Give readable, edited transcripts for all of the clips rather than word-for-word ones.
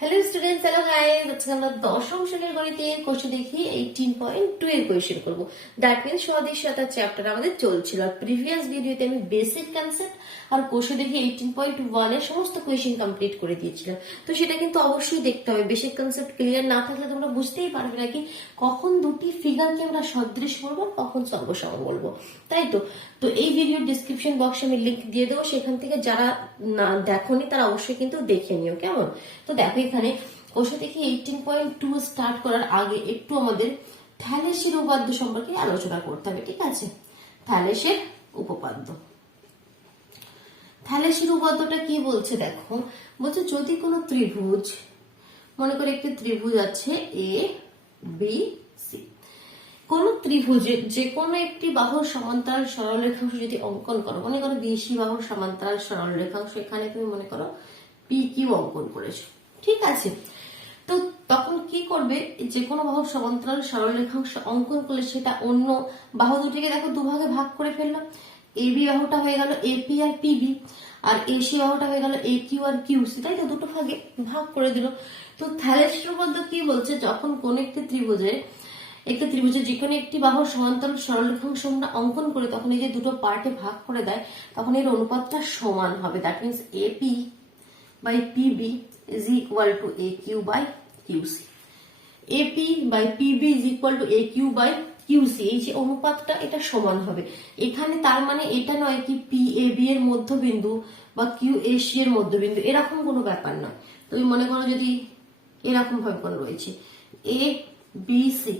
Hello students, hello guys. আজকে আমরা দশম শ্রেণীর গণিতের কোশ্চেন দেখি 18.2 এর কোশ্চেন করব। দ্যাট মিন্স সদিশতা চ্যাপ্টার আমাদের চলছিল। আর প্রিভিয়াস ভিডিওতে আমি বেসিক কনসেপ্ট আর কোশ্চেন দেখি 18.1 এর সমস্ত কোশ্চেন কমপ্লিট করে দিয়েছিলাম। তো সেটা কিন্তু অবশ্যই দেখতে হবে। বেসিক কনসেপ্ট ক্লিয়ার না থাকলে তোমরা বুঝতেই পারবে না কি কখন দুটি ফিগারকে আমরা সদৃশ বলবো, কখন সর্বসম বলবো, তাই তো। তো এই ভিডিওর ডিসক্রিপশন বক্সে আমি লিংক দিয়ে দেবো, সেখান থেকে যারা না দেখোনি তারা অবশ্যই কিন্তু দেখে নিও, কেমন? তো দেখো এখানে কোশ্চেন দেখি 18.2 স্টার্ট করার আগে একটু আমাদের থ্যালেসের উপপাদ্য সম্পর্কে আলোচনা করতে হবে, ঠিক আছে? থ্যালেসের উপপাদ্য। থ্যালেসের উপপাদ্যটা কি বলছে দেখো, বলছে যদি কোনো ত্রিভুজ, মনে করে একটি ত্রিভুজ আছে এ বি সি, কোন ত্রিভুজের যে কোনো একটি বাহুর সমান্তরাল সরল রেখাংশ যদি অঙ্কন করো, মনে করো বিসি বাহুর সমান্তরাল সরল রেখাংশ, এখানে তুমি মনে করো পি কিউ অঙ্কন করেছো, ঠিক আছে? তো তখন কি করবে, যে কোনো বাহুর সমান্তরাল সরল রেখাংশ অঙ্কন করলে সেটা অন্য বাহু দুটিকে দেখো দুভাগে ভাগ করে ফেললাম। এবি বাহুটা হয়ে গেল এপি আর পিবি, আর এসি বাহুটা হয়ে গেল এ কিউ আর কিউসি, তাই তো? দুটো ভাগে ভাগ করে দিল। তো থ্যালেসের উপপাদ্য কি বলছে, যখন কোন একটি ত্রিভুজের যে কোনো একটি বাহুর সমান্তরাল সরল রেখাংশ আমরা অঙ্কন করি, তখন এই যে দুটো পার্টে ভাগ করে দেয়, তখন এর অনুপাতটা সমান হবে। That means AP by PB is equal to A Q by QC. AP by PB is equal to A Q by QC, এই যে অনুপাতটা এটা সমান হবে। এখানে তার মানে এটা নয় কি পি এ বি এর মধ্যবিন্দু বা কিউ এ সি এর মধ্যবিন্দু, এরকম কোনো ব্যাপার না। তুমি মনে করো যদি এরকম ভাবে কোনো রয়েছে এ বি সি,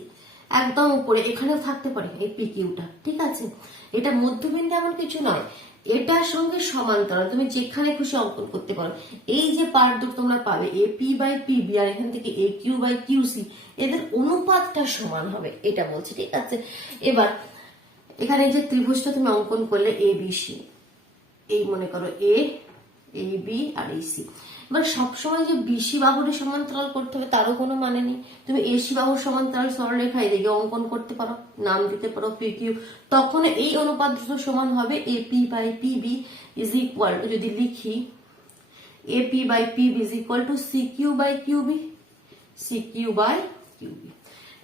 একদম উপরে এখানেও থাকতে পারে এই পি কিউটা, ঠিক আছে? এটা মধ্যবিন্দু এমন কিছু নয়, এটার সঙ্গে সমান্তরাল, তুমি যেখানে খুশি অঙ্কন করতে পারো। এই যে পার্ট দুটো তোমরা পাবে এ পি বাই পিবি আর এখান থেকে এ কিউ বাই কিউসি, এদের অনুপাতটা সমান হবে, এটা বলছে, ঠিক আছে? এবার এখানে যে ত্রিভুজটা তুমি অঙ্কন করলে এ বি সি, এই মনে করো এ বি আর এই সি। এবার সবসময় যে বিসি বাহুর সমান্তরাল করতে হবে তারও কোনো মানে নেই। তুমি এসি বাহুর সমান্তরাল সরলরেখা এদিকে অঙ্কন করতে পারো, নাম দিতে পারো পি কিউ, তখন এই অনুপাত দুটো সমান হবে AP by PB is equal to, যদি লিখি AP by PB is equal to C Q by QB, C Q by QB.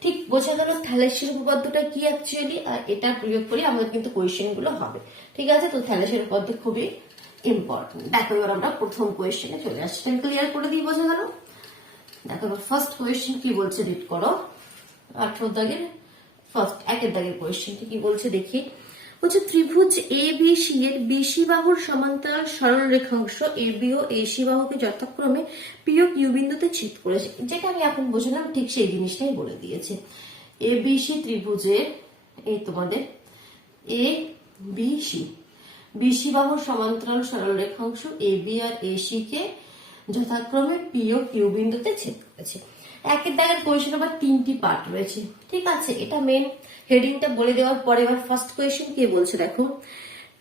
ঠিক বোঝা গেল থ্যালেসের উপপাদ্যটা কি অ্যাকচুয়ালি, আর এটা প্রয়োগ করে আমাদের কিন্তু কোয়েশ্চেন গুলো হবে, ঠিক আছে? তো থ্যালেসের উপপাদ্য খুবই ইম্পর্টেন্ট। দেখো এবার আমরা প্রথম কোয়েশ্চেনে চলে আসছি, ক্লিয়ার করে দিই, বোঝা গেল? দেখো এবার ফার্স্ট কোয়েশ্চেন কি বলছে, রিড করো। 18 দাগের ফার্স্ট একের দাগের কোয়েশ্চেনটি কি বলছে দেখি। বলছে ত্রিভুজ এ বি সি এর বিসি বাহুর সমান্তরাল সরল রেখাংশ এ বি ও এসি বাহুকে যথাক্রমে পি ও কিউ বিন্দুতে ছেদ করেছে। যেটা আমি এখন বুঝলাম ঠিক সেই জিনিসটাই বলে দিয়েছে। এ বি সি ত্রিভুজের, এই তোমাদের এ বি সি, বিসি বাহুর সমান্তরাল সরল রেখাংশ এ বি আর এসি কে যথাক্রমে পি ও কিউ বিন্দুতে ছেদ করেছে। একের দাগের কোয়েশ্চেন আবার তিনটি পার্ট রয়েছে, ঠিক আছে? এটা মেন হেডিংটা বলে দেওয়ার পরে এবার ফার্স্ট কোয়েশ্চেন কি বলছে দেখো,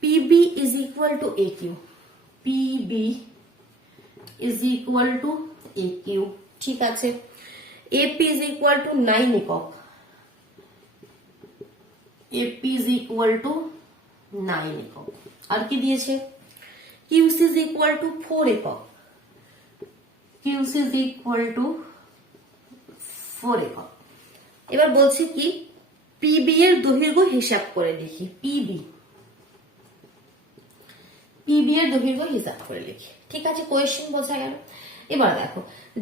PB is equal to A Q, PB is equal to A Q, ঠিক আছে? এপি ইজ ইকুয়াল টু 9 একক, এপি ইজ ইকুয়াল টু 9 একক। আর কি দিয়েছে, কিউসি ইজ ইকুয়াল টু 4 একক, কিউসি ইজ ইকুয়াল টু 4 একক। এবার বলছে কি পিবি এর দৈর্ঘ্য হিসাব করে লিখি, পিবি এর দৈর্ঘ্য হিসাব করে লিখি, ঠিক আছে? কোয়েশ্চেন বোঝা গেল। এবার দেখো,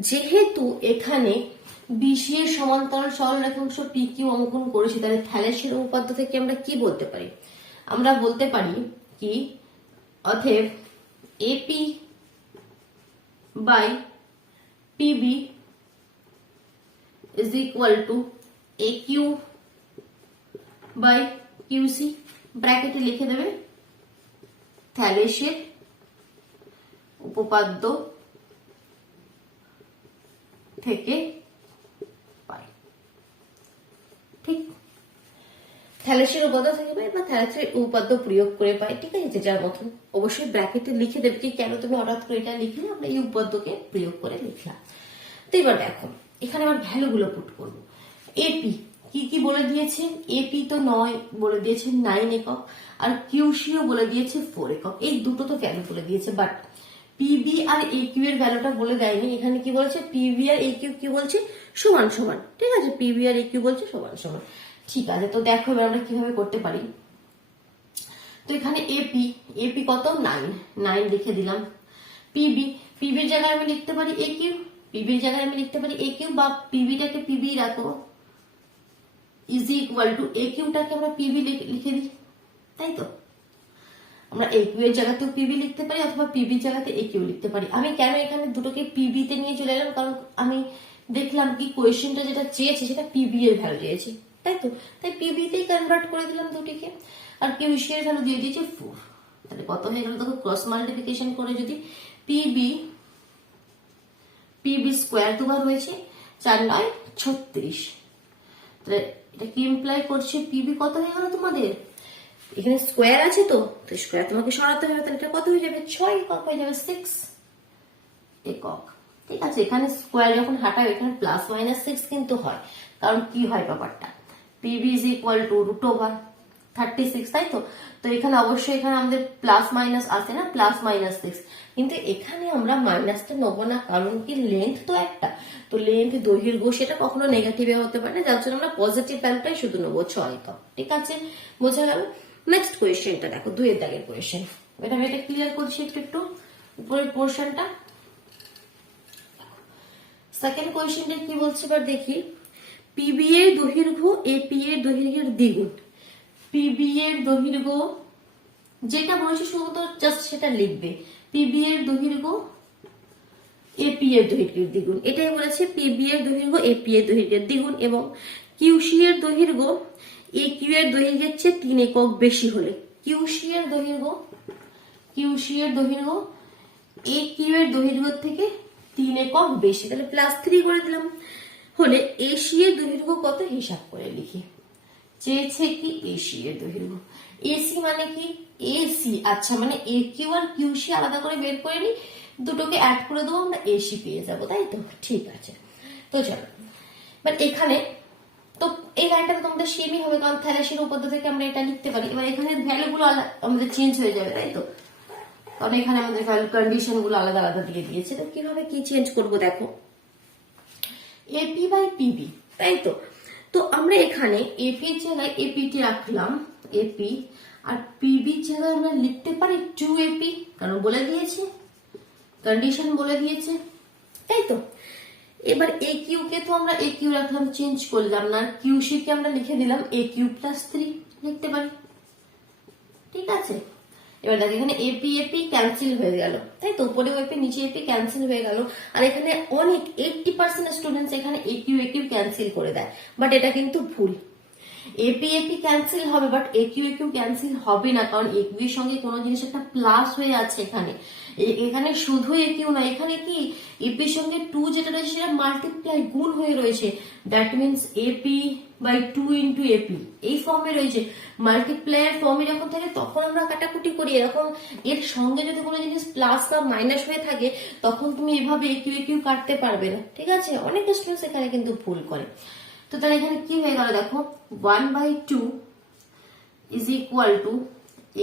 যেহেতু এখানে বিসি এর সমান্তরাল সরল রেখাংশ পি কিউ অঙ্কন করেছি, তাহলে থ্যালেসের উপপাদ্য থেকে আমরা কি বলতে পারি? আমরা বলতে পারি কি, অতএব AP by PB is equal to AQ by QC, ব্র্যাকেটে লিখে দেবে থ্যালেসের উপপাদ্য থেকে পাই, ঠিক? থ্যালেসের উপপাদ্য থেকে পাই বা থ্যালেসের উপপাদ্য প্রয়োগ করে পাই, ঠিক আছে? যার মতন অবশ্যই ব্র্যাকেটে লিখে দেবে কি কেন তুমি হঠাৎ করে এটা লিখলে, আমরা এই উপপাদ্যকে প্রয়োগ করে লিখলাম। তো এবার দেখো এখানে আবার ভ্যালুগুলো পুট করবো। এপি কি কি বলে দিয়েছে, এপি তো 9 বলে দিয়েছে 9 একক, আর কিউসিও বলে দিয়েছে 4 একক, এই দুটো তো ভ্যালু বলে দিয়েছে। বাট পিবি আর এ কিউ এর ভ্যালুটা বলে দেয়নি, এখানে কি বলেছে পিবি আর এ কিউ কি বলছে সমান সমান, ঠিক আছে, পিবি আর এ কিউ বলছে সমান সমান। ঠিক আছে, তো দেখো এবার আমরা কিভাবে করতে পারি। তো এখানে এপি, এপি কত 9, 9 লিখে দিলাম। পিবি, পিবির জায়গায় আমি লিখতে পারি এ কিউ, পিবির জায়গায় আমি লিখতে পারি এ কিউ, বা পিবিটাকে পিবি রাখো, ইজ ইকুয়াল টু এ কিউটাকে আমরা পিবি লিখে দিই, তাই তো। আমরা এ কিউ এর জায়গাতেও পিবি লিখতে পারি অথবা পিবির জায়গাতে এ কিউ লিখতে পারি। আমি কেন এখানে দুটোকে পিবি তে নিয়ে চলে এলাম, কারণ আমি দেখলাম কি কোয়েশ্চেনটা যেটা চেয়েছে সেটা পিবি এর ভ্যালু দিয়েছে, তাই তো, তাই পিবি তেই কনভার্ট করে দিলাম দুটিকে। আর কিউসি এর ভ্যালু দিয়ে দিয়েছে 4, তাহলে কত হয়ে গেল দেখো, ক্রস মাল্টিপ্লিকেশন করে যদি পিবি, পিবি স্কোয়ার দুবার হয়েছে, 4 9 36, তাহলে এটা কি ইমপ্লাই করছে পিবি কত হয়ে গেল তোমাদের, এখানে স্কোয়ার আছে তো স্কোয়ার তোমাকে সরাতে হবে, তাহলে এটা কত হয়ে যাবে 6 একক হয়ে যাবে, 6 একক, ঠিক আছে। এখানে স্কোয়ার যখন হাঁটাবে এখানে প্লাস মাইনাস 6 কিন্তু হয়, কারণ কি হয় ব্যাপারটা, PB is equal to root over 36, তাই তো। তো এখানে অবশ্যই এখানে আমাদের প্লাস মাইনাস আছে না, প্লাস মাইনাস 6, কিন্তু এখানে আমরা মাইনাসটা নেবো না, কারণ কি লেন্থ তো একটা, তো লেন্থ দৈর্ঘ্য সেটা কখনো নেগেটিভে হতে পারে না, যার জন্য আমরা পজিটিভ ভ্যালুটাই শুধু নেবো 6 একক, ঠিক আছে, বোঝা গেল। নেক্সট কোয়েশ্চেনটা দেখো, 2 এর দাগের কোয়েশ্চেন, এটা আমি এটা ক্লিয়ার করছি একটু উপরের পোর্শনটা। সেকেন্ড কোয়েশ্চেনটা কি বলছে এবার দেখি, পিবি এর দৈর্ঘ্য এপি এর দৈর্ঘ্যের দ্বিগুণ, পিবি এর দৈর্ঘ্য যেটা বলেছে শুধুমাত্র জাস্ট সেটা লিখবে, পিবি এর দৈর্ঘ্য এপি এর দৈর্ঘ্যের দ্বিগুণ, এটাই বলেছে পিবি এর দৈর্ঘ্য এপি এর দৈর্ঘ্যের দ্বিগুণ, এবং কিউসি এর দৈর্ঘ্য এ কিউ এর দৈর্ঘ্যের চেয়ে 3 একক বেশি হলে, কিউসি এর দৈর্ঘ্য এ কিউ এর দৈর্ঘ্য থেকে 3 একক বেশি, তাহলে +3 করে দিলাম, হলে এসি এর দৈর্ঘ্য কত হিসাব করে লিখি। চেয়েছে কি এসি এর দৈর্ঘ্য, এসি মানে কি এসি, আচ্ছা মানে এ কিউ আর কিউসি আলাদা করে বের করে নি, দুটোকে অ্যাড করে দেবো, আমরা এসি পেয়ে যাবো, তাই তো, ঠিক আছে। তো চলো বাট এখানে তো এই লাইনটা তো তোমাদের সেমই হবে, কারণ থ্যালাসের উপপাদ্য থেকে আমরা এটা লিখতে পারি। এবার এখানে ভ্যালুগুলো আমাদের চেঞ্জ হয়ে যাবে, তাই তো, কারণ এখানে আমাদের ভ্যালু কন্ডিশন গুলো আলাদা আলাদা দিয়ে দিয়েছে, তো কিভাবে কি চেঞ্জ করব দেখো, এপি বাই পিবি, তাই তো। তো আমরা এখানে এপি এর জায়গায় এপিটি রাখলাম এপি, আর পিবি জায়গায় আমরা লিখতে পারি 2 এপি, কারণ বলে দিয়েছে, কন্ডিশন বলে দিয়েছে, তাই তো। এবার এ কিউ কে তো আমরা এ কিউ রাখলাম, চেঞ্জ করলাম না, কিউসি কে আমরা লিখে দিলাম এ কিউ প্লাস 3 লিখতে পারি, ঠিক আছে। এবার দেখো এখানে এপি এপি ক্যান্সেল হয়ে গেল, তাই তো, উপরে এপি নিচে এপি ক্যান্সেল হয়ে গেল, আর এখানে অনেক 80% স্টুডেন্টস এখানে এ কিউ ক্যান্সেল করে দেয়, বাট এটা কিন্তু ভুল, এপি এপি ক্যান্সেল হবে বাট এ কিউ ক্যান্সেল হবে না, কারণ এ কিউ এর সঙ্গে কোনো জিনিস একটা প্লাস হয়ে আছে এখানে, এখানে শুধু এ কিউ না, এখানে কি এপির সঙ্গে 2 যেটা রয়েছে সেটা মাল্টিপ্লাই গুণ হয়ে রয়েছে, that means AP by 2 into AP এই ফর্মে রয়েছে, মাল্টিপ্লায়ার ফর্মে যখন থাকে তখন আমরা কাটাকুটি করি, এরকম এর সঙ্গে যদি কোনো জিনিস প্লাস বা মাইনাস হয়ে থাকে তখন তুমি এভাবে এ কিউ কাটতে পারবে না, ঠিক আছে, অনেক স্টুডেন্টস এখানে কিন্তু ভুল করে। তো তাহলে এখানে কি হয়ে গেল দেখো, 1/2 is equal to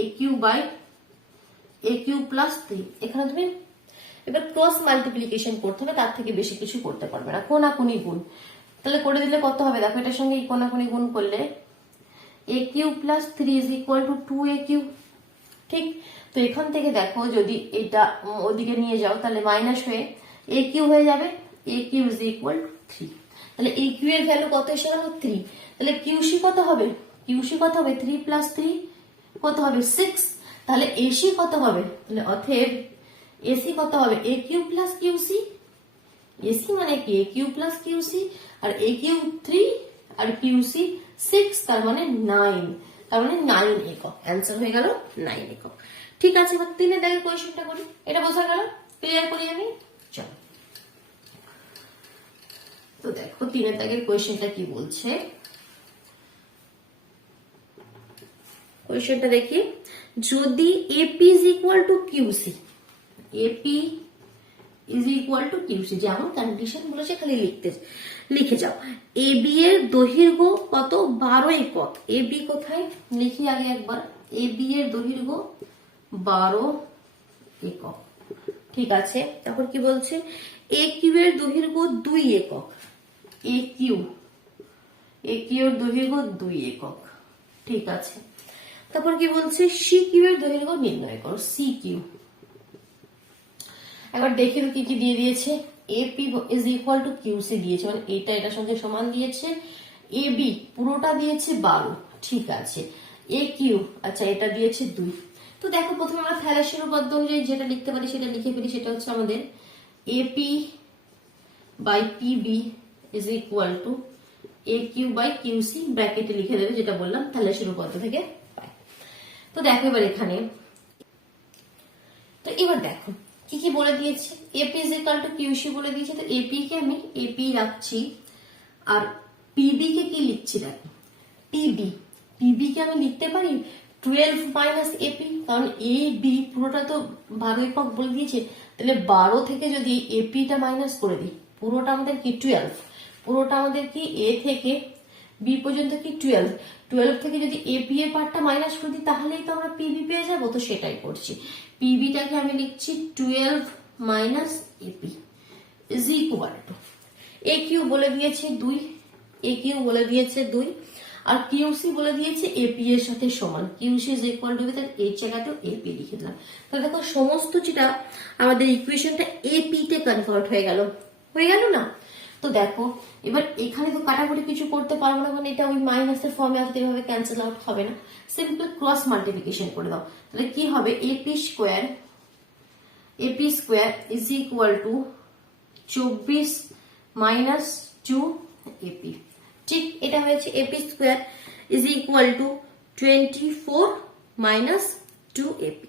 A Q by A Q plus 3, এখানে তুমি এবার ক্রস মাল্টিপ্লিকেশন করতে হবে, তার থেকে বেশি কিছু করতে পারবে না, কোনাকুনি গুণ, তাহলে করে দিলে কত হবে দেখো, এটার সঙ্গে কোনাকুনি গুণ করলে A Q plus 3 is equal to 2 A Q, ঠিক। তো এখান থেকে দেখো যদি এটা ওদিকে নিয়ে যাও তাহলে মাইনাস হয়ে এ কিউ হয়ে যাবে, A Q is equal two 3, তাহলে এ কিউ এর ভ্যালু কত এসে গেল 3, তাহলে কিউসি কত হবে, 3 প্লাস 3 কত হবে 6, তাহলে এসি কত হবে, তাহলে অতএব এসি কত হবে A Q plus QC, AC মানে কি এ Q plus QC, R A Q 3 R QC 6, তার মানে 9, তার মানে 9 একক, অ্যান্সার হয়ে গেল 9 একক, ঠিক আছে। এবার 3 এর দাগের কোয়েশ্চেনটা করি, এটা বোঝা গেল, ক্লিয়ার করি আমি, চলো। তো দেখো 3 এর দাগের কোয়েশ্চেনটা কি বলছে, কোয়েশ্চেনটা দেখি, যদি AP is equal to QC, AP is equal to QC, যেমন কন্ডিশন বলেছে খালি লিখে যাও, এবি এর দৈর্ঘ্য কত 12 একক, এবি কোথায় লিখি আগে একবার, এবি এর দৈর্ঘ্য 12 একক, ঠিক আছে, তারপর কি বলছে এ কিউ এর দৈর্ঘ্য 2 একক, এ কিউ এর দৈর্ঘ্য 2 একক। ঠিক আছে, তারপর কি বলছে সি কিউ এর দৈর্ঘ্য নির্ণয় করো, সি কিউ। এবার দেখে কি কি দিয়ে দিয়েছে, AP is equal to QC দিয়েছে, মানে এটা এটার সঙ্গে সমান দিয়েছে। এ বি পুরোটা দিয়েছে 12, ঠিক আছে। এ কিউ, আচ্ছা এটা দিয়েছে 2। তো দেখো প্রথমে আমরা থ্যালাসের উপপাদ্য অনুযায়ী যেটা লিখতে পারি সেটা লিখে ফেলি, সেটা হচ্ছে আমাদের AP by PB is equal to A Q by QC, ব্র্যাকেটে লিখে দেবে, যেটা বললাম থ্যালাসের উপপাদ্য থেকে পাই। তো দেখো এবার এখানে, তো এবার দেখো কি কি বলে দিয়েছে, AP is equal to QC বলে দিয়েছে। তো এপি কে আমি এপি রাখছি, আর পিবি কে কি লিখছি দেখো, পিবি কে আমি লিখতে পারি 12 মাইনাস এপি, কারণ এ বি পুরোটা তো 12 একক বলে দিয়েছে, তাহলে 12 থেকে যদি এপিটা মাইনাস করে দিই, পুরোটা আমাদের কি 12, পুরোটা আমাদের কি এ থেকে বি পর্যন্ত কি 12 থেকে যদি এপি এর পার্টটা মাইনাস করে দিই তাহলেই তো আমরা পিবি পেয়ে যাবো। তো সেটাই করছি, পিবিটাকে আমি লিখছি 12 minus AP is equal to A Q বলে দিয়েছে 2, এ কিউ বলে দিয়েছে 2, আর কিউসি বলে দিয়েছে এপি এর সাথে সমান, কিউসি ইজ ইকুয়াল টু এই জায়গাতেও এপি লিখে দিলাম। তো দেখো সমস্ত যেটা আমাদের ইকুয়েশনটা এপি তে কনভার্ট হয়ে গেল না। তো দেখো এবার এখানে তো কাটাকুটি কিছু করতে পারবো না, মানে এটা ওই মাইনাসের ফর্মে আসতে, এভাবে ক্যান্সেল আউট হবে না, সিম্পল ক্রস মাল্টিপ্লিকেশন করে দাও। তাহলে কি হবে AP square is equal to 24 minus 2 AP, ঠিক এটা হয়েছে AP square is equal to 24 minus 2 AP.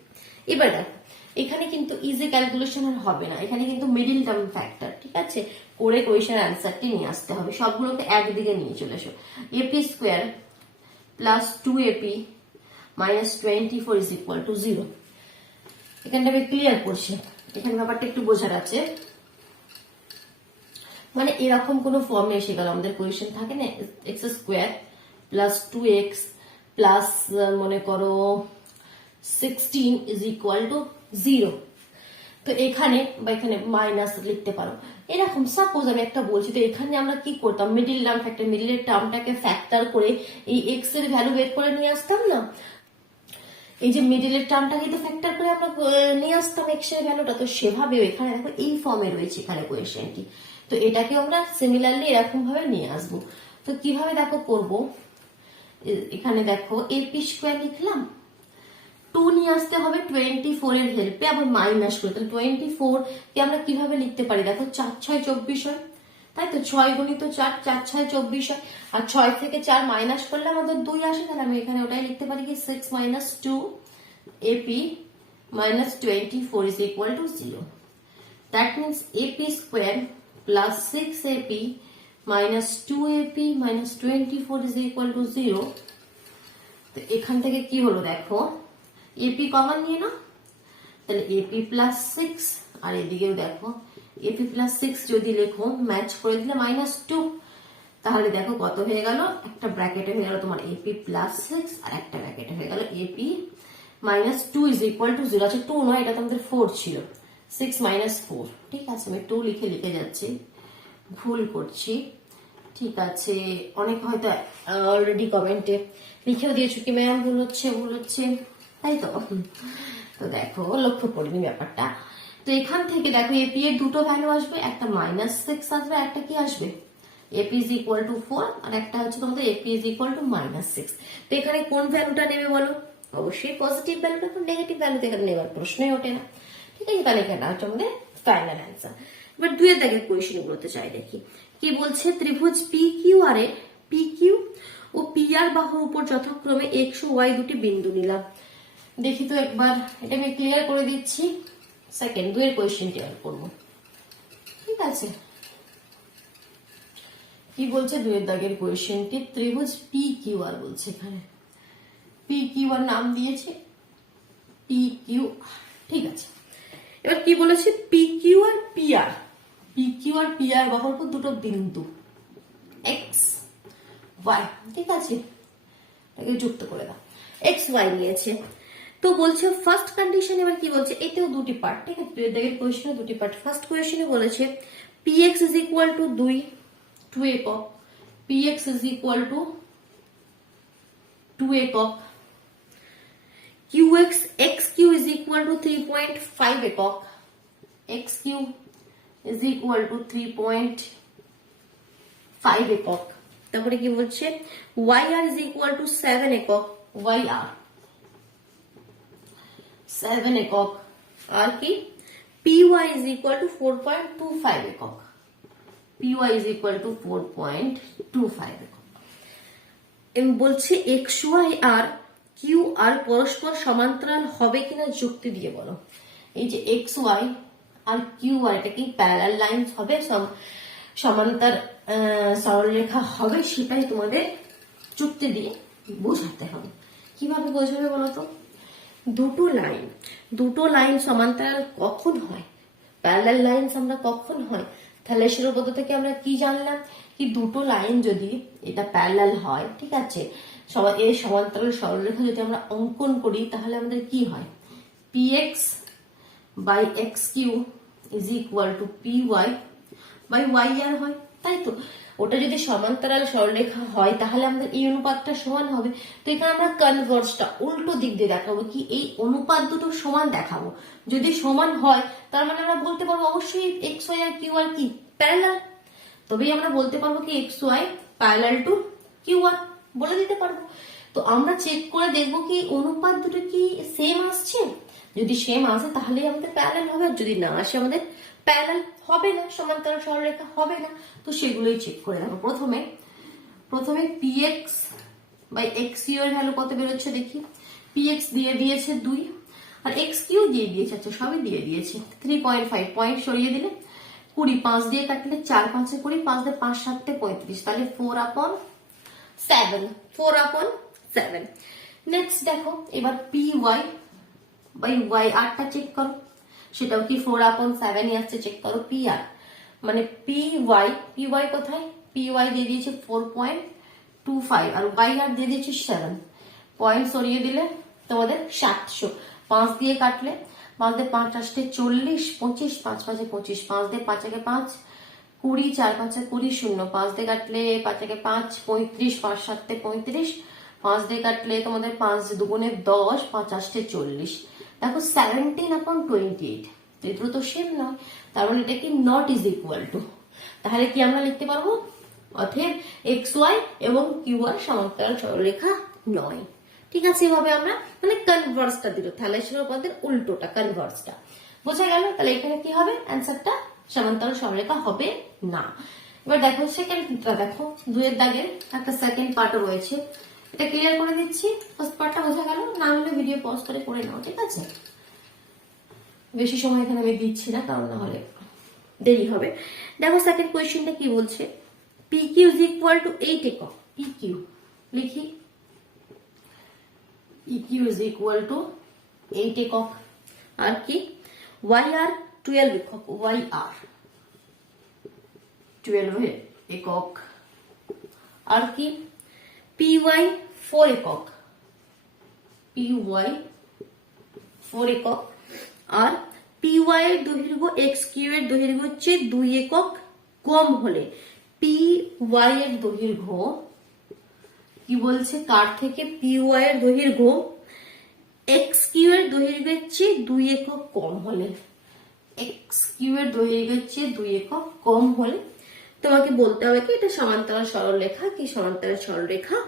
এবার দেখো এখানে কিন্তু ইজি ক্যালকুলেশন আর হবে না, এখানে কিন্তু মিডিল টার্ম ফ্যাক্টর, ঠিক আছে, করে কোয়েশ্চেন অ্যান্সারটি নিয়ে আসতে হবে, সবগুলোকে একদিকে নিয়ে চলে এসো। AP square plus 2 AP minus 24 is equal to 0। এখানটা আমি ক্লিয়ার করছি, এখানে ব্যাপারটা একটু বোঝার আছে, মানে এরকম কোন ফর্মে এসে গেল আমাদের কোয়েশ্চেন থাকে না, x square plus 2x plus মনে করো 16 ইজ ইকুয়াল টু 0। তো এখানে বা এখানে মাইনাস লিখতে পারো, এরকম সাপোজ আমি একটা বলছি। তো এখানে আমরা কি করতাম, মিডিল টার্ম ফ্যাক্টর, মিডিলের টার্মটাকে ফ্যাক্টর করে এই এক্স এর ভ্যালু বের করে নিয়ে আসতাম না, এই যে মিডিলের টার্মটাকে তো ফ্যাক্টর করে আমরা নিয়ে আসতাম এক্স এর ভ্যালুটা। তো সেভাবে এখানে দেখো এই ফর্মে রয়েছে এখানে কোয়েশ্চেনটি, তো এটাকে আমরা সিমিলারলি এরকম ভাবে নিয়ে আসবো। তো কিভাবে দেখো করব, এখানে দেখো এপি স্কোয়ার লিখলাম, 2 নিয়ে আসতে হবে 24 এর হেল্পে, আবার মাইনাস করে। তাহলে 24 কে আমরা কিভাবে লিখতে পারি দেখো, 4 6 24 হয়, তাই তো 6 গুণিত 4, 4 6 24 হয়, আর 6 থেকে 4 মাইনাস করলে আমাদের 2 আসে, তাহলে আমি এখানে ওটাই লিখতে পারি কি 6 minus 2 AP minus 24 is equal to 0। That means AP square plus 6 AP minus 2 AP minus 24 is equal to 0। তো এখান থেকে কি হলো দেখো, এপি কমন নিয়ে নাও, তাহলে এপি প্লাস 6, আর এদিকেও দেখো এপি প্লাস 6 যদি লেখো ম্যাচ করে দিলে মাইনাস 2, তাহলে দেখো কত হয়ে গেল, একটা ব্র্যাকেটে হয়ে গেল তোমার এপি প্লাস 6, আর একটা ব্র্যাকেটে হয়ে গেল AP minus 2 is equal to 0। আচ্ছা 2 নয়, এটা তো আমাদের 4 ছিল, 6 মাইনাস 4, ঠিক আছে, আমি 2 লিখে যাচ্ছি, ভুল করছি, ঠিক আছে। অনেক হয়তো অলরেডি কমেন্টে লিখেও দিয়েছো কি ম্যাম ভুল হচ্ছে, তাই তো। তো দেখো লক্ষ্য করিনি ব্যাপারটা। তো এখান থেকে দেখো এপি এর দুটো ভ্যালু আসবে, একটা মাইনাস 6 আসবে, একটা কি আসবে এপি ইজ ইকুয়াল টু 4, আর একটা হচ্ছে তোমাদের AP is equal to minus 6। তো এখানে কোন ভ্যালুটা নেবে বলো, অবশ্যই পজিটিভ ভ্যালুটা, নেগেটিভ ভ্যালু এখানে নেওয়ার প্রশ্নই ওঠে না, ঠিক আছে। তাহলে এখানে হচ্ছে আমাদের ফাইনাল অ্যান্সার। এবার 2 এর দাগের কোয়েশ্চেন গুলোতে চাই দেখি কি বলছে, ত্রিভুজ P Q R A P Q ও পি আর বাহুর উপর যথাক্রমে এক্স ও ওয়াই দুটি বিন্দু নিলাম। দেখি তো একবার, এটা আমি ক্লিয়ার করে দিচ্ছি, সেকেন্ড 2 এর কোয়েশ্চেনটি আর করবো, ঠিক আছে। কি বলছে 2 এর দাগের কোয়েশ্চেনটি, ত্রিভুজ পি কিউ আর বলছে, এখানে পি কিউ আর নাম দিয়েছে পি কিউ, ঠিক আছে। এবার কি বলেছে, পি কিউ আর পি আর, পি কিউ আর পি আর বাহুর উপর দুটো বিন্দু এক্স ওয়াই, ঠিক আছে, এটাকে যুক্ত করে দাও, এক্স ওয়াই নিয়েছে। তো বলছে ফার্স্ট কন্ডিশন, এবার কি বলছে, এতেও দুটি পার্ট, ঠিক আছে, দুই কোয়েশ্চেনে দুটি পার্ট। ফার্স্ট কোয়েশ্চেনে বলেছে px ইজ ইকুয়াল টু 2 একক, px ইজ ইকুয়াল টু 2 একক, qx xq is equal two 3.5 একক, xq ইজ ইকুয়াল টু 3.5 একক। তারপরে কি বলছে yr ইজ ইকুয়াল টু 7 একক, yr 7 একক, আর কি py ইজ ইকুয়াল টু 4.25 একক, py ইজ ইকুয়াল টু 4.25 একক। বলছে xy আর কিউ আর পরস্পর সমান্তরাল হবে কিনা যুক্তি দিয়ে বলো। এই যে xy আর কিউ আর এটা কি প্যারালাল লাইন হবে, সমান্তর সরলরেখা হবে, সেটাই তোমাদের যুক্তি দিয়ে বোঝাতে হবে। কিভাবে বোঝাবে বলতো, দুটো লাইন সমান্তরাল কখন হয়, প্যারালাল লাইনস আমরা কখন হয়, থ্যালেসের পদ্ধতি থেকে আমরা কি জানলাম, কি দুটো লাইন যদি এটা প্যারালাল হয়, ঠিক আছে, এই সমান্তরাল সরলরেখা যদি আমরা অঙ্কন করি তাহলে আমাদের কি হয়, px by xq is equal to py by yr হয়, তাই তো। ওটা যদি সমান্তরাল সরলরেখা হয় তাহলে আমাদের এই অনুপাতটা সমান হবে। তো এখানে আমরা কনভার্সটা উল্টো দিক দিয়ে দেখাবো, কি এই অনুপাত দুটো সমান দেখাবো। যদি সমান হয় তার মানে আমরা বলতে পারবো অবশ্যই এক্স ওয়াই আর কিউ আর কি প্যারালাল, তবেই আমরা বলতে পারবো কি X Y parallel to Q R, বলে দিতে পারবো। তো আমরা চেক করে দেখবো কি অনুপাত দুটো কি সেম আসছে, যদি সেম আসে তাহলেই আমাদের প্যারালাল হবে, আর যদি না আসে আমাদের প্যারালাল হবে না, সমান্তরাল সরলরেখা হবে না। তো সেগুলোই চেক করে দেখো। প্রথমে px বাই xq এর ভ্যালু কত বেরোচ্ছে দেখি। px দিয়ে দিয়েছে 2 আর xq দিয়ে দিয়েছে, আচ্ছা সবই দিয়ে দিয়েছে 3.5, পয়েন্ট সরিয়ে দিলে 20, 5 দিয়ে কাটলে 4 5 20, 5 দিয়ে 5 7 35, তাহলে 4/7। নেক্সট দেখো এবার py বাই yr টা চেক করো, সেটাও কি 4/7 আসছে, চেক করো pr, মানে py কোথায়, py দিয়ে দিয়েছে 4.25 আর yr দিয়ে দিয়েছে 7, পয়েন্ট সরিয়ে দিলে তোমাদের 700, 5 দিয়ে কাটলে 5 দিয়ে 5 আসতে 40, 25, 5 5 25, 5 দিয়ে 5 একে 5 20, 4 5 20, 0, 5 দিয়ে কাটলে 5 একে 5 35, 5 7 35, 5 দিয়ে কাটলে তোমাদের 5 দুগুণে 10, 5 আসতে 40। দেখো 17/28, এগুলো তো সেম নয়, তার মানে এটা কি নট ইজ ইকুয়াল টু, তাহলে কি আমরা লিখতে পারবো, অতএব এক্স ওয়াই এবং কিউ আর সমান্তরাল সরলরেখা নয়। ঠিক আছে, এভাবে আমরা মানে কনভার্সটা দিল, থ্যালেসের পদের উল্টোটা কনভার্সটা বোঝা গেল। তাহলে এখানে কি হবে, অ্যান্সারটা সমান্তরাল সরলরেখা হবে না। এবার দেখো সেকেন্ডটা, দেখো 2 এর দাগের একটা সেকেন্ড পার্টও রয়েছে, এটা ক্লিয়ার করে দিচ্ছি। ফার্স্ট পার্টটা বোঝা গেল, না হলে ভিডিও পজ করে করে নাও, ঠিক আছে। বেশি সময় এখানে আমি দিচ্ছি না, কারণ না হলে দেরি হবে। দেখো সেকেন্ড কোয়েশ্চেনটা কি বলছে, PQ is equal to 8 একক, PQ লিখি, PQ is equal to 8 একক, আর কি YR 12 একক, YR 12 একক, আর কি PY 4 একক, PY 4 একক, আর py এর দৈর্ঘ্য xq এর দৈর্ঘ্য হচ্ছে 2 একক কম হলে py এর দৈর্ঘ্য কি বলছে, কার থেকে py এর দৈর্ঘ্য xq এর দৈর্ঘ্যের চেয়ে 2 একক কম হলে, xq এর দৈর্ঘ্যের চেয়ে 2 একক কম হলে তোমাকে বলতে হবে কি এটা সমান্তরাল সরলরেখা কি সমান্তরাল সরলরেখা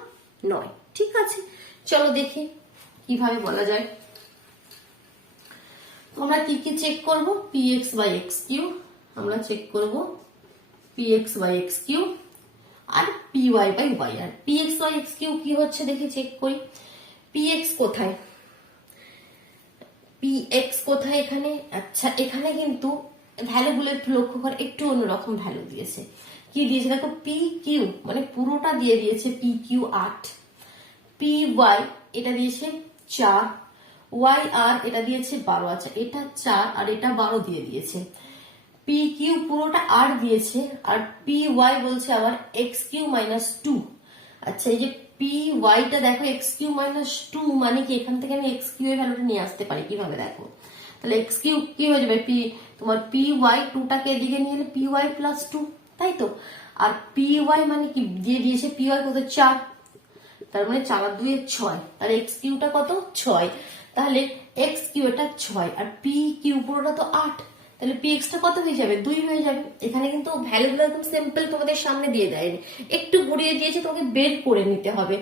নয়। ঠিক আছে, চলো দেখি কিভাবে বলা যায়। আমরা কি কি চেক করব, px বাই xq আমরা চেক করব, px বাই xq আর py by yr। px by xq কি হচ্ছে দেখি চেক করি, px কোথায়, px কোথায় এখানে, আচ্ছা এখানে কিন্তু ভ্যালুগুলো একটু লক্ষ্য করে, একটু অন্যরকম ভ্যালু দিয়েছে। কি দিয়েছে দেখো, pq মানে পুরোটা দিয়ে দিয়েছে pq 8, py এটা দিয়েছে 4, yr এটা দিয়েছে 12, আচ্ছা এটা 4 আর এটা 12 দিয়ে দিয়েছে। pq পুরোটা 8 দিয়েছে আর py বলছে আবার xq - 2, আচ্ছা এই যে p পি ওয়াইটা দেখো এক্স কিউ মাইনাস টু, মানে কি এখান থেকে আমি এক্স কিউ এর ভ্যালুটা নিয়ে আসতে পারি। কিভাবে দেখো, তাহলে এক্স কিউ কি হয়ে যাবে, পি তোমার পি ওয়াই টুটাকে এদিকে নিয়ে এলে পি ওয়াই প্লাস টু, তাই তো। আর পি ওয়াই মানে কি দিয়ে দিয়েছে, পি ওয়াই কত 4, তার মানে 4 আর 2 এর 6, তাহলে এক্স কিউটা কত 6, তাহলে এক্স কিউ এটা 6 আর পি কিউ পুরোটা তো 8, তাহলে পি এক্স টা কত হয়ে যাবে 2 হয়ে যাবে। এখানে কিন্তু ভ্যালুগুলো একদম সিম্পল তোমাদের সামনে দিয়ে দেয়নি, একটু ঘুরিয়ে দিয়েছে, তোমাকে বের করে নিতে হবে।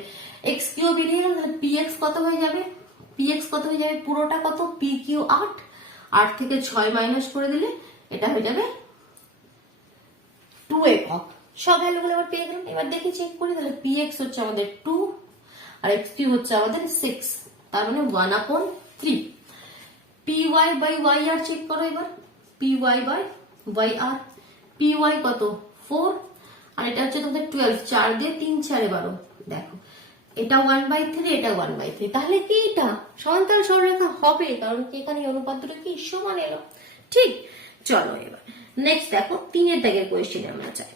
এক্স কিউ বেরিয়ে গেল, তাহলে পি এক্স কত হয়ে যাবে, পি এক্স কত হয়ে যাবে পুরোটা কত, পি কিউ 8, 8 থেকে 6 মাইনাস করে দিলে এটা হয়ে যাবে 2 একক। সব ভ্যালুগুলো এবার পেয়ে গেলাম। এবার দেখি চেক করি, তাহলে পি এক্স হচ্ছে আমাদের 2 আর এক্স কিউ হচ্ছে আমাদের 6, তার মানে 1/3। P Y by Y R check করো এবার, P Y by Y R, P Y কত 4 আর এটা হচ্ছে তোমাদের 12, 4 দিয়ে 3 4 12, দেখো এটা 1/3 এটা 1/3, তাহলে কি এটা সমান্তরাল সরলরেখা হবে, কারণ কি এখানে অনুপাত দুটো কি সমান এলো। ঠিক, চলো এবার নেক্সট দেখো 3 দাগের কোয়েশ্চেনে আমরা চাই,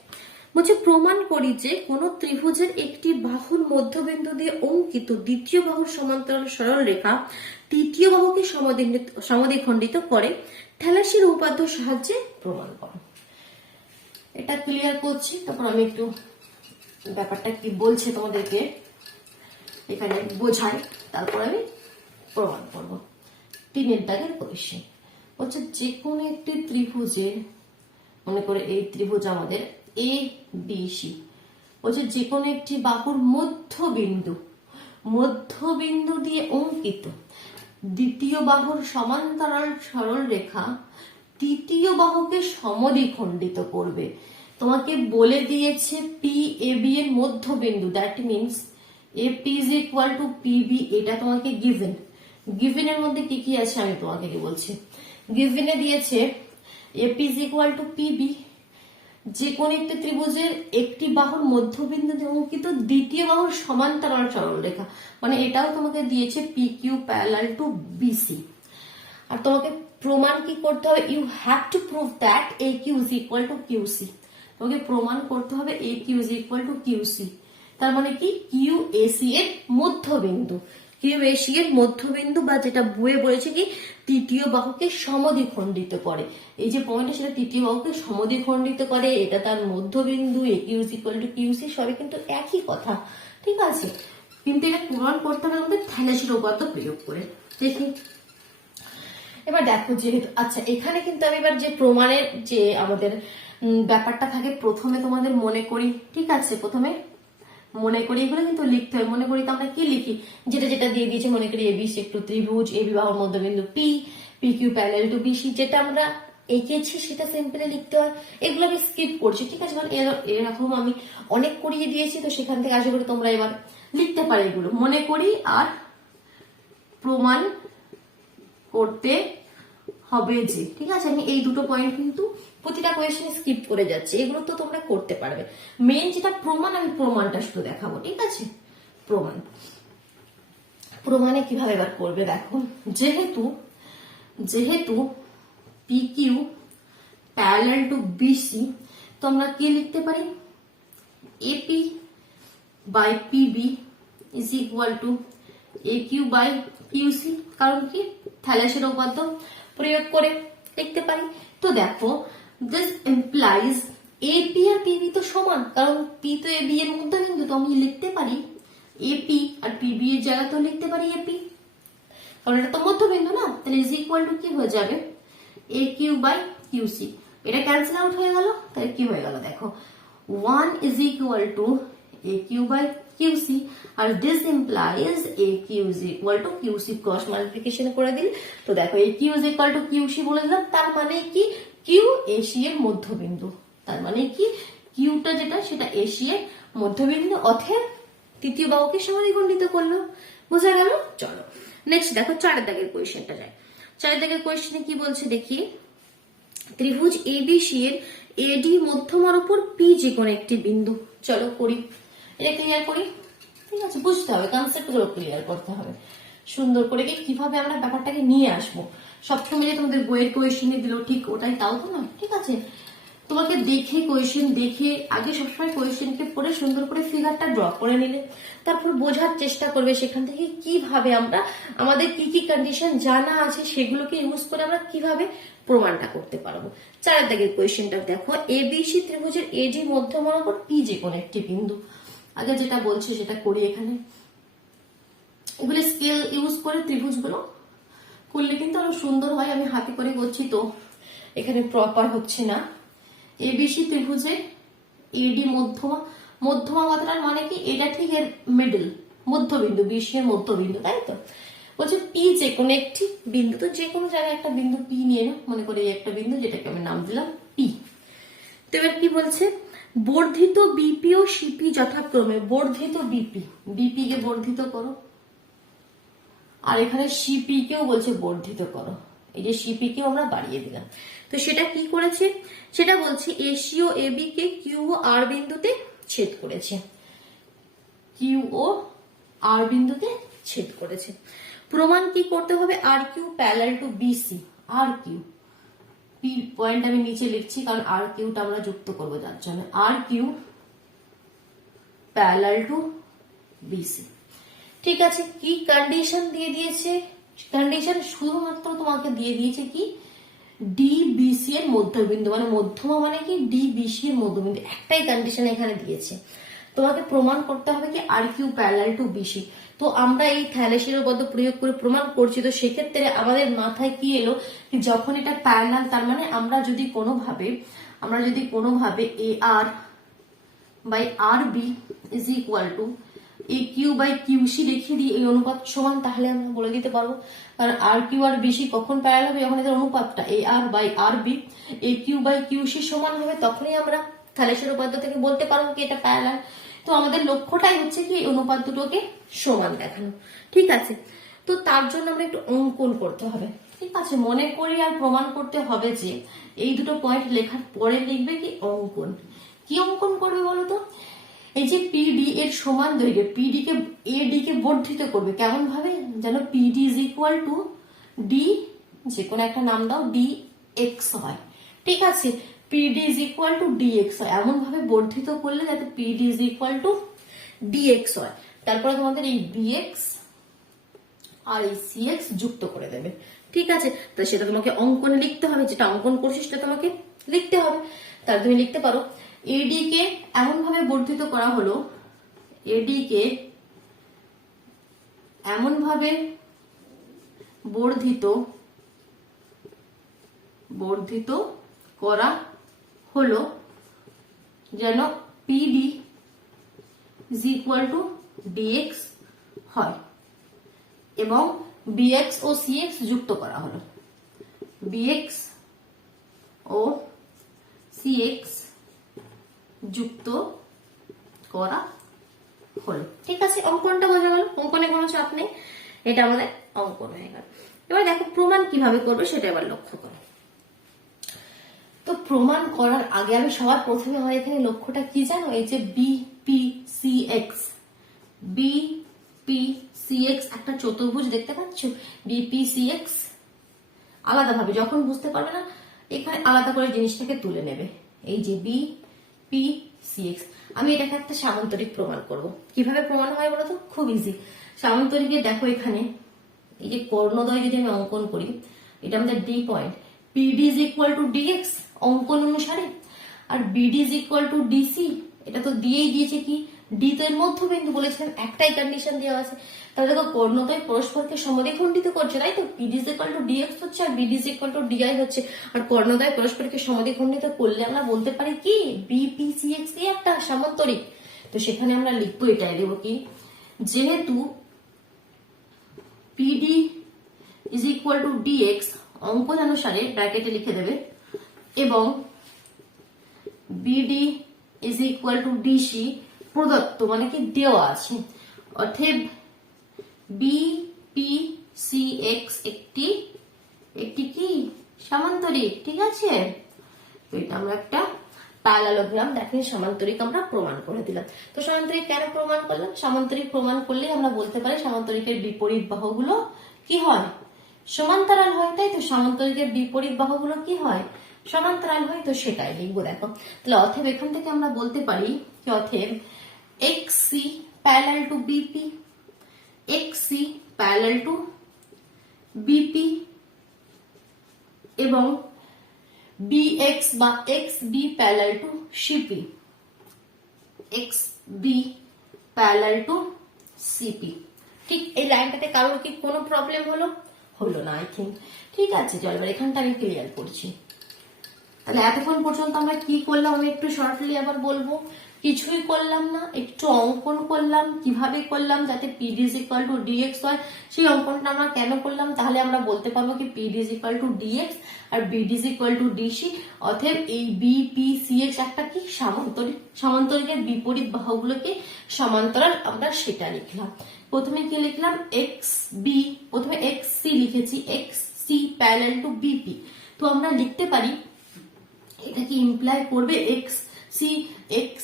বলছে প্রমাণ করি যে কোন ত্রিভুজের একটি বাহুর মধ্যবিন্দু দিয়ে অঙ্কিত দ্বিতীয় বাহুর সমান্তরাল সরল রেখা তৃতীয় বাহুকে সমদ্বিখণ্ডিত করে থ্যালাসির উপপাদ্য সাহায্যে প্রমাণ করো। এটা ক্লিয়ার করছি, তারপর আমি একটু ব্যাপারটা কি বলছে তোমাদেরকে এখানে বোঝাই, তারপর আমি প্রমাণ করবো। 3 দাগের কোয়েশ্চেন বলছে যে কোনো একটি ত্রিভুজের, মনে করে এই ত্রিভুজ আমাদের এ বি সি, বলছে যে কোনো একটি বাহুর মধ্যবিন্দু দিয়ে অঙ্কিত দ্বিতীয় বাহুর সমান্তরাল সরল রেখা তৃতীয় বাহুকে সমদ্বিখণ্ডিত করবে। তোমাকে বলে দিয়েছে পি এ বি এর মধ্যবিন্দু, that means A P is equal to P B, এটা তোমাকে গিভেন এর মধ্যে কি কি আছে আমি তোমাকে কি বলছি। গিভেনে দিয়েছে A P is equal to P B, যে কোন একটি ত্রিভুজের একটি বাহুর মধ্যবিন্দু অঙ্কিত দ্বিতীয় বাহুর সমান্তরাল সরলরেখা, মানে এটাও তোমাকে দিয়েছে P Q parallel to BC. আর তোমাকে প্রমাণ কি করতে হবে, you have to prove that A Q is equal to QC, তোমাকে প্রমাণ করতে হবে A Q is equal to QC, তার মানে কি কিউ এসি এর মধ্যবিন্দু, কিউ এসি এর মধ্যবিন্দু বা যেটা বইয়ে বলেছে কি তৃতীয় বাহুকে সমদ্বিখণ্ডিত করে, এই যে পয়েন্টটা সেটা তৃতীয় বাহুকে সমদ্বিখণ্ডিত করে, এটা তার মধ্যবিন্দু, A Q is equal to QC, সবই কিন্তু একই কথা, ঠিক আছে। কিন্তু এটা প্রমাণ করতে হবে আমাদের থ্যালাসির উপপাদ্য প্রয়োগ করে। দেখি এবার দেখো, যেহেতু আচ্ছা এখানে কিন্তু আমি এবার যে প্রমাণের যে আমাদের ব্যাপারটা থাকে, প্রথমে তোমাদের মনে করি, ঠিক আছে, প্রথমে মনে করি, এগুলো কিন্তু লিখতে হয়। মনে করি তো আমরা কি লিখি, যেটা যেটা দিয়ে দিয়েছে, মনে করি এবিসি একটু ত্রিভুজ, এবি বাহুর মধ্যবিন্দু P, P Q parallel to BC, যেটা আমরা এঁকেছি সেটা সিম্পলি লিখতে হয়। এগুলো আমি স্কিপ করছি, ঠিক আছে, কারণ এরকম আমি অনেক করিয়ে দিয়েছি, তো সেখান থেকে আশা করি তোমরা এবার লিখতে পারো এগুলো। মনে করি আর প্রমাণ করতে হবে যে, ঠিক আছে, আমি এই দুটো পয়েন্ট কিন্তু প্রতিটা কোয়েশ্চেনে স্কিপ করে যাচ্ছে, এগুলো তো তোমরা করতে পারবে। মেইন যেটা প্রমাণ, আমি প্রমাণটা শুধু দেখাবো, ঠিক আছে। প্রমাণে কিভাবে এবার করবে দেখো, যেহেতু P Q parallel to BC, তো আমরা কি লিখতে পারি, AP by PB is equal to A Q by QC, কারণ কি থ্যালাসির উপপাদ্য প্রয়োগ করে লিখতে পারি। তো দেখো দিস ইমপ্লাইজ এপি আর পিবি তো সমান, কারণ পি তো এ বি এর মধ্যবিন্দু, তো আমি লিখতে পারি এপি আর পিবি এর জায়গাতেও লিখতে পারি এপি, কারণ এটা তো মধ্যবিন্দু না, তাহলে ইজ ইকুয়াল টু কি হয়ে যাবে এ কিউ বাই কিউসি, এটা ক্যান্সেল আউট হয়ে গেল, তাহলে কি হয়ে গেল দেখো 1 is equal to A Q by QC, আর this implies A Q is equal to QC, cross multiplication করে দিল, তো দেখো A Q is equal to QC বলে দিলাম, তার মানে কি কিউ এসি এর মধ্যবিন্দু, তার মানে কি কিউটা যেটা সেটা এসি এর মধ্যবিন্দু, অথবা তৃতীয় বাহুকে সমদ্বিখণ্ডিত করলো, বোঝা গেল। চলো নেক্সট দেখো 4 দাগের কোয়েশ্চেনটা যায়। 4 দাগের কোয়েশ্চেনে কি বলছে দেখি, ত্রিভুজ এবিসি এর এডি মধ্যমার উপর পি যে কোনো একটি বিন্দু, চলো করি, এটা ক্লিয়ার করি, ঠিক আছে, বুঝতে হবে কনসেপ্ট গুলো ক্লিয়ার করতে হবে সুন্দর করে, কিভাবে আমরা ব্যাপারটাকে নিয়ে আসবো। সবসময় যে তোমাদের বইয়ের কোয়েশ্চেনে দিল ঠিক ওটাই তাও তো না, ঠিক আছে। তোমাকে দেখে কোয়েশ্চেন দেখে আগে সবসময় কোয়েশ্চেনকে পড়ে সুন্দর করে ফিগারটা ড্র করে নিলে, তারপর বোঝার চেষ্টা করবে সেখান থেকে কিভাবে আমরা আমাদের কি কি কন্ডিশন জানা আছে সেগুলোকে ইউজ করে আমরা কিভাবে প্রমাণটা করতে পারবো। 4 দাগের কোয়েশ্চেনটা দেখো, এবিসি ত্রিভুজের এডি মধ্যমকোণ পি যে কোনো একটি বিন্দু। আগে যেটা বলছি সেটা করি এখানে। এগুলো স্কেল ইউজ করে ত্রিভুজগুলো করলে কিন্তু আরো সুন্দর হয়। আমি হাতে করে করছি তো এখানে প্রপার হচ্ছে না। এবিসি ত্রিভুজে এডি মধ্যমা, মধ্যমা কথাটার মানে কি, এটা ঠিক এর মিডল মধ্যবিন্দু, বিসি এর মধ্যবিন্দু, তাই তো। বলছে পি যে কোনো একটি বিন্দু, তো যে কোনো জায়গায় একটা বিন্দু পি নিয়ে নাও, মনে করে এই একটা বিন্দু যেটাকে আমি নাম দিলাম পি। তো এবার কি বলছে, বর্ধিত বিপি ও সিপি যথাক্রমে, বর্ধিত বিপি, বিপি কে বর্ধিত করো, আর এখানে সিপি কেও বলছে বর্ধিত করো। এই যে সিপি কেও আমরা বাড়িয়ে দিলাম। তো সেটা কি করেছে, সেটা বলছে এসি ও এবি কে কিউ ও আর বিন্দুতে ছেদ করেছে, কিউ ও আর বিন্দুতে ছেদ করেছে। প্রমাণ কি করতে হবে, R Q parallel to BC, আর কিউ পি পয়েন্ট আমি নিচে লিখছি কারণ আর কিউটা আমরা যুক্ত করবো যার জন্য, আর কিউ প্যারালাল টু বিসি। ঠিক আছে, কি কন্ডিশন দিয়ে দিয়েছে, কন্ডিশন শুধুমাত্র তোমাকে দিয়ে দিয়েছে কি, ডি বিসি এর মধ্যবিন্দু, মানে মধ্যমা মানে কি ডি বিসি এর মধ্যবিন্দু, একটাই কন্ডিশন এখানে দিয়েছে। তোমাকে প্রমাণ করতে হবে কি আর কিউ প্যারালাল টু বিসি। তো আমরা এই থ্যালেসের উপপাদ্য প্রয়োগ করে প্রমাণ করছি, তো সেক্ষেত্রে আমাদের মাথায় কি এলো, যখন এটা প্যারালাল তার মানে আমরা যদি কোনোভাবে A R by R B is equal to A Q by QC দেখিয়ে দিই এই অনুপাত সমান, তাহলে আমরা বলে দিতে পারবো। কারণ আর কিউ আর বিসি কখন প্যারালাল হবে, যখন এদের অনুপাতটা A R by R B A Q by QC সমান হবে, তখনই আমরা থ্যালেসের উপপাদ্য থেকে বলতে পারবো কি এটা প্যারালাল। তো আমাদের লক্ষ্যটাই হচ্ছে কি এই অনুপাত দুটোকে সমান দেখানো। ঠিক আছে, তো তার জন্য আমরা একটু অঙ্কন করতে হবে। ঠিক আছে, মনে করি আর প্রমাণ করতে হবে যে এই দুটো পয়েন্ট লেখার পরে লিখবে কি অঙ্কন। কি অঙ্কন করবে বলো তো, এই যে পিডি এর সমান দৈর্ঘ্য, পিডি কে এডি কে বর্ধিত করবে কেমন ভাবে, যেন PD is equal two D, যে কোনো একটা নাম দাও, ডি এক্স হয়। ঠিক আছে, PD is equal two D x হয়, এমন ভাবে বর্ধিত করলে যাতে PD is equal two D x হয়। তারপরে তোমাদের এই বিএক্স আর এই সিএক্স যুক্ত করে দেবে। ঠিক আছে, তো সেটা তোমাকে অঙ্কনে লিখতে হবে, যেটা অঙ্কন করছিস সেটা তোমাকে লিখতে হবে। তাহলে তুমি লিখতে পারো এডি কে এমন ভাবে বর্ধিত করা হলো, এডি কে এমন ভাবে বর্ধিত করা হলো যেন PD is equal to DX হয়, এবং বিএক্স ও সিএক্স যুক্ত করা হলো, বিএক্স ও সিএক্স যুক্ত করা হলো। ঠিক আছে, অঙ্কনটা বোঝা গেল, অঙ্কনে কোনো চাপ নেই, এটা আমাদের অঙ্কন হয়ে গেল। এবার দেখো প্রমাণ কিভাবে করবে সেটা এবার লক্ষ্য করো। তো প্রমাণ করার আগে আমি সবার প্রথমে আমার এখানে লক্ষ্যটা কি জানো, এই যে বিপিসিএক্স, বিপিসিএক্স একটা চতুর্ভুজ দেখতে পাচ্ছ, বিপিসিএক্স আলাদাভাবে যখন বুঝতে পারবে না এখানে আলাদা করে জিনিসটাকে তুলে নেবে। এই যে বিপিসিএক্স, আমি এটাকে একটা সামান্তরিক প্রমাণ করব। কিভাবে প্রমাণ হয় বলো তো, খুব ইজি। সামান্তরিকে দেখো এখানে এই যে কর্ণদ্বয় যদি আমি অঙ্কন করি, এটা আমাদের D point, PD is equal to DX অঙ্কন অনুসারে, আর BD is equal to DC, এটা তো দিয়েই দিয়েছে কি ডি, তো এর মধ্যবিন্দু বলেছিলাম, একটাই কন্ডিশন দেওয়া আছে। তাহলে দেখো কর্ণদ্বয় পরস্পরকে সমদ্বিখণ্ডিত করছে, তাই তো, PD is equal to DX হচ্ছে আর BD is equal to DI হচ্ছে, আর কর্ণদ্বয় পরস্পরকে সমদ্বিখণ্ডিত করলে আমরা বলতে পারি কি বিপিসিএক্স কি একটা সামান্তরিক। তো সেখানে আমরা লিখবো এটাই দেবো কি, যেহেতু PD is equal to DX অঙ্কন অনুসারে ব্র্যাকেটে লিখে দেবে, এবং BD is equal to DC প্রদত্ত মানে কি দেওয়া আছে, অতএব বিপিসিএক্স একটি কি সামান্তরিক। ঠিক আছে, তো এটা আমরা একটা প্যারালালোগ্রাম দেখেন সামান্তরিক আমরা প্রমাণ করে দিলাম। তো সামান্তরিক কেন প্রমাণ করলাম, সামান্তরিক প্রমাণ করলে আমরা বলতে পারি সামান্তরিকের বিপরীত বাহুগুলো কি হয়, সমান্তরাল হয়, তাই তো। সামান্তরিকের বিপরীত বাহুগুলো কি হয়, সমান্তরাল হয়, তো সেটাই লিখবো। দেখো তাহলে অতএব এখান থেকে আমরা বলতে পারি কি অতএব X C parallel to BP, X C parallel to BP এবং বিএক্স বা X B parallel to CP, X B parallel to CP. ঠিক এই লাইনটাতে কারোর কি কোনো প্রবলেম হলো না আই থিঙ্ক। ঠিক আছে, চল এবার এখানটা আমি ক্লিয়ার করছি। তাহলে এতক্ষণ পর্যন্ত আমরা কি করলাম আমি একটু শর্টলি আবার বলবো। কিছুই করলাম না, একটু অঙ্কন করলাম, কিভাবে করলাম যাতে PD is equal to dx হয়। সেই অঙ্কনটা আমরা কেন করলাম, তাহলে আমরা বলতে পারবো কি PD is equal to dx R BD is equal to dc। অতএব এই BPCH একটা কি সমান্তরিক, সমান্তরিকের বিপরীত বাহুগুলোকে সমান্তরাল, আমরা সেটা লিখলাম। প্রথমে কি লিখলাম এক্স বি, প্রথমে এক্স সি লিখেছি, X C parallel to BP. তো আমরা লিখতে পারি এটা কি ইমপ্লাই করবে X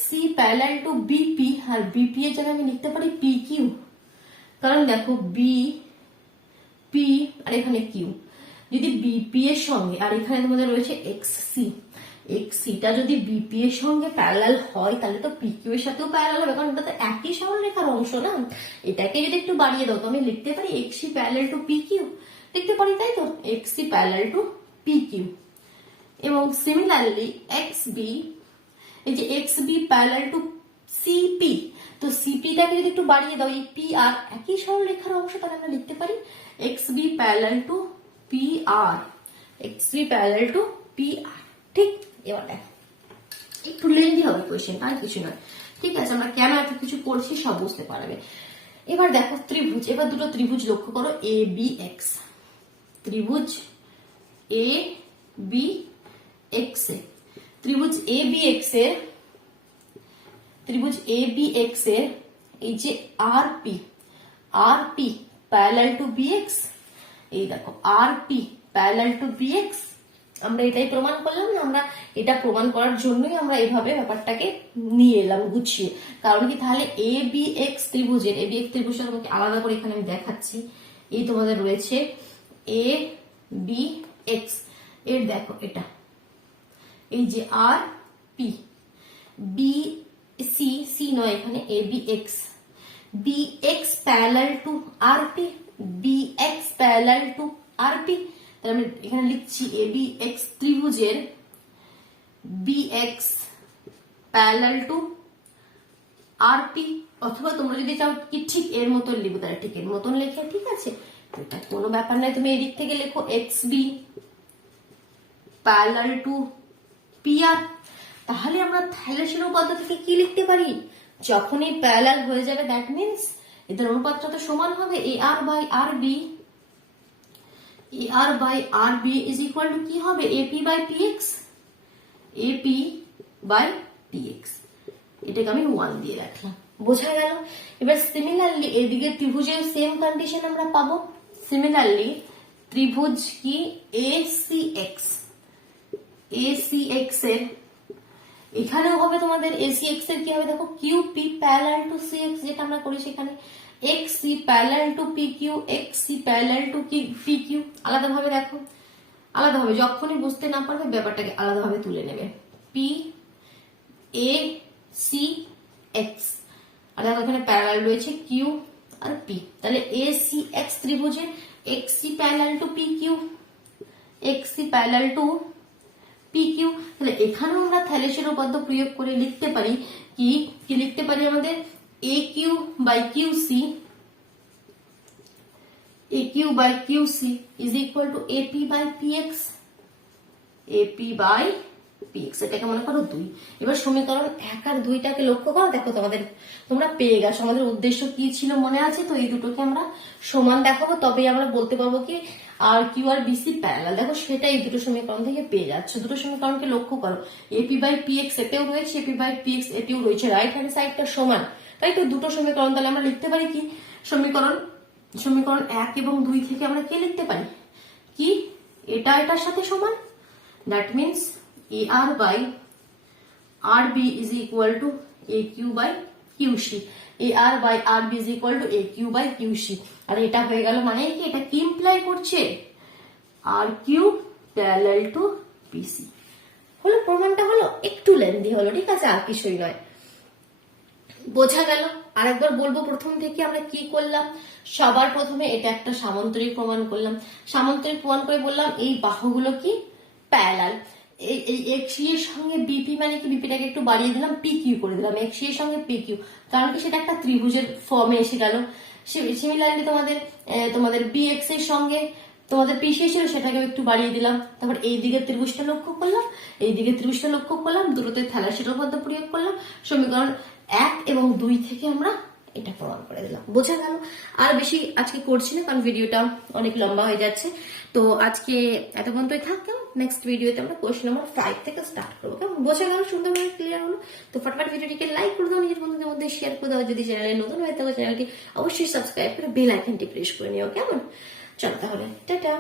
C parallel to BP, আর বিপি এর জায়গায় আমি লিখতে পারি পি কিউ। কারণ দেখো বি পি আর এখানে কিউ, যদি বিপি এর সঙ্গে আর এখানে তোমাদের রয়েছে এক্স সিটা যদি বিপি এর সঙ্গে প্যারালাল হয় তাহলে তো পি কিউ এর সাথেও প্যারালাল হবে, কারণ এটা তো একই সরলরেখার অংশ না। এটাকে যদি একটু বাড়িয়ে দাও তো আমি লিখতে পারি X C parallel to P Q লিখতে পারি, তাই তো X C parallel to P Q. এবং সিমিলারলি এক্স বি, এই যে X B parallel to CP, তো সিপিটাকে যদি একটু বাড়িয়ে দাও এই পি আর একই সরলরেখার অংশ, তাহলে আমরা লিখতে পারি X B parallel to P R, X B parallel to P R. ঠিক, এবার দেখো একটু লেন্দি হবে কোয়েশ্চেন, আর কিছু নয়। ঠিক আছে, আমরা কেন এত কিছু করছি সব বুঝতে পারবে। এবার দেখো ত্রিভুজ, এবার দুটো ত্রিভুজ লক্ষ্য করো এ বি এক্স, ত্রিভুজ এ বি এক্স এ, ত্রিভুজ এ বি এক্স এর, ত্রিভুজ এ বি এক্স এর এই যে R P parallel two bx, এই দেখো আর পি প্যারালাল টু বিএক্স। আমরা এটাই প্রমাণ করলাম না, আমরা এটা প্রমাণ করার জন্যই আমরা এইভাবে ব্যাপারটাকে নিয়ে এলাম গুছিয়ে। কারণ কি, তাহলে এ বি এক্স ত্রিভুজের, এ বি এক্স ত্রিভুজটা তোমাকে আলাদা করে এখানে আমি দেখাচ্ছি। এই তোমাদের রয়েছে এ বি এক্স এর, দেখো এটা এই যে R P, B C C নয় এখানে A B X, B X parallel to R P, B X parallel to R P. তাহলে আমি এখানে লিখছি এ বি এক্স ত্রিভুজের B X parallel to R P, অথবা তোমরা যদি চাও কি ঠিক এর মতন লিখবো তাহলে ঠিক এর মতন লেখে, ঠিক আছে, এটা কোনো ব্যাপার নয়। তুমি এদিক থেকে লেখো X B parallel to P R. তাহলে আমরা থ্যালেসের পদ্ধতিতে কি লিখতে পারি, যখনই প্যারালাল হয়ে যাবে দ্যাট মিন্স এদের অনুপাতটা তো সমান হবে, A R by R B, A R by R B is equal to কি হবে AP by P X, AP by P X. এটাকে আমি 1 দিয়ে রাখলাম, বোঝা গেল। এবার সিমিলারলি এদিকে ত্রিভুজের সেম কন্ডিশন আমরা পাবো। সিমিলারলি ত্রিভুজ কি A C X, A C X এর এখানেও হবে তোমাদের এ সি এক্স এর কি হবে, দেখো Q P parallel to C X, যেটা আমরা করি সেখানে X C parallel to P Q, X C parallel to P Q. আলাদাভাবে দেখো, আলাদাভাবে যখনই বুঝতে না পারবে ব্যাপারটাকে আলাদাভাবে তুলে নেবে, পি এ সি এক্স, আর দেখো এখানে প্যারালাল রয়েছে কিউ আর পি। তাহলে এ সি এক্স ত্রিভুজের X C parallel to P Q, X C parallel to P Q. তাহলে এখানেও আমরা থ্যালেসের উপপাদ্য প্রয়োগ করে লিখতে পারি কি কি লিখতে পারি আমাদের A Q by Q C, A Q by Q C is equal to AP by P X, AP by P X. এটাকে মনে করো 2। এবার সমীকরণ 1 আর 2টাকে লক্ষ্য করো, দেখো তোমরা পেয়ে গেছো আমাদের উদ্দেশ্য কি ছিল মনে আছে তো। এই দুটোকে আমরা সমান দেখাবো, তবেই আমরা বলতে পারবো কি আর কিউ আর বিসি প্যারালাল। দেখো সেটা এই দুটো সমীকরণ থেকে পেয়ে যাচ্ছে। দুটো সমীকরণকে লক্ষ্য করো, এপি বাই পি এক্স এতেও রয়েছে, এপি বাই পি এক্স এতেও রয়েছে, রাইট হ্যান্ড সাইডটা সমান, তাই তো দুটো সমীকরণ। তাহলে আমরা লিখতে পারি কি সমীকরণ 1 এবং 2 থেকে আমরা কি লিখতে পারি কি এটা এটার সাথে সমান, that means A R by R B is equal to A Q by Q C, A R by R B is equal to A Q by Q C. আর এটা হয়ে গেল, মানে কি এটা কি ইমপ্লাই করছে R Q parallel to PC. হলো, প্রমাণটা হলো একটু লেন্দি হলো, ঠিক আছে, আর কিছুই নয়। বোঝা গেল? আরেকবার বলবো প্রথম থেকে আমরা কি করলাম। সবার প্রথমে এটা একটা সামান্তরিক প্রমাণ করলাম। সামান্তরিক প্রমাণ করে বললাম এই বাহুগুলো কি প্যারালাল। এই এক্সি এর সঙ্গে বিপি মানে কি, বিপিটাকে একটু বাড়িয়ে দিলাম, পি কিউ করে দিলাম, এক্সি এর সঙ্গে পি কিউ, কারণ কি সেটা একটা ত্রিভুজের ফর্মে এসে গেল। সিমিলারলি তোমাদের বিএক্স এর সঙ্গে তোমাদের পিসি ছিল, সেটাকে একটু বাড়িয়ে দিলাম। তারপর এই দিকের ত্রিভুজটা লক্ষ্য করলাম, এই দিকের ত্রিভুজটা লক্ষ্য করলাম, দুটোতে থ্যালাসের উপপাদ্য প্রয়োগ করলাম, সমীকরণ 1 এবং 2 থেকে আমরা এটা প্রমাণ করে দিলাম। বোঝা গেল? আর বেশি আজকে করছি না, কারণ ভিডিওটা অনেক লম্বা হয়ে যাচ্ছে। তো আজকে এত পর্যন্তই থাক। নেক্সট ভিডিওতে আমরা কোয়েশ্চেন নাম্বার 5 থেকে স্টার্ট করবো। কেমন? বোঝা গেল? সুন্দরভাবে ক্লিয়ার হলো? তো ফটাফট ভিডিওটিকে লাইক করে দাও, নিজের বন্ধুদের মধ্যে শেয়ার করে দাও। যদি চ্যানেলে নতুন হয়ে থাকো চ্যানেলটি অবশ্যই সাবস্ক্রাইব করে বেল আইকনটি প্রেস করে নিও। কেমন? চলো তাহলে, টাটা।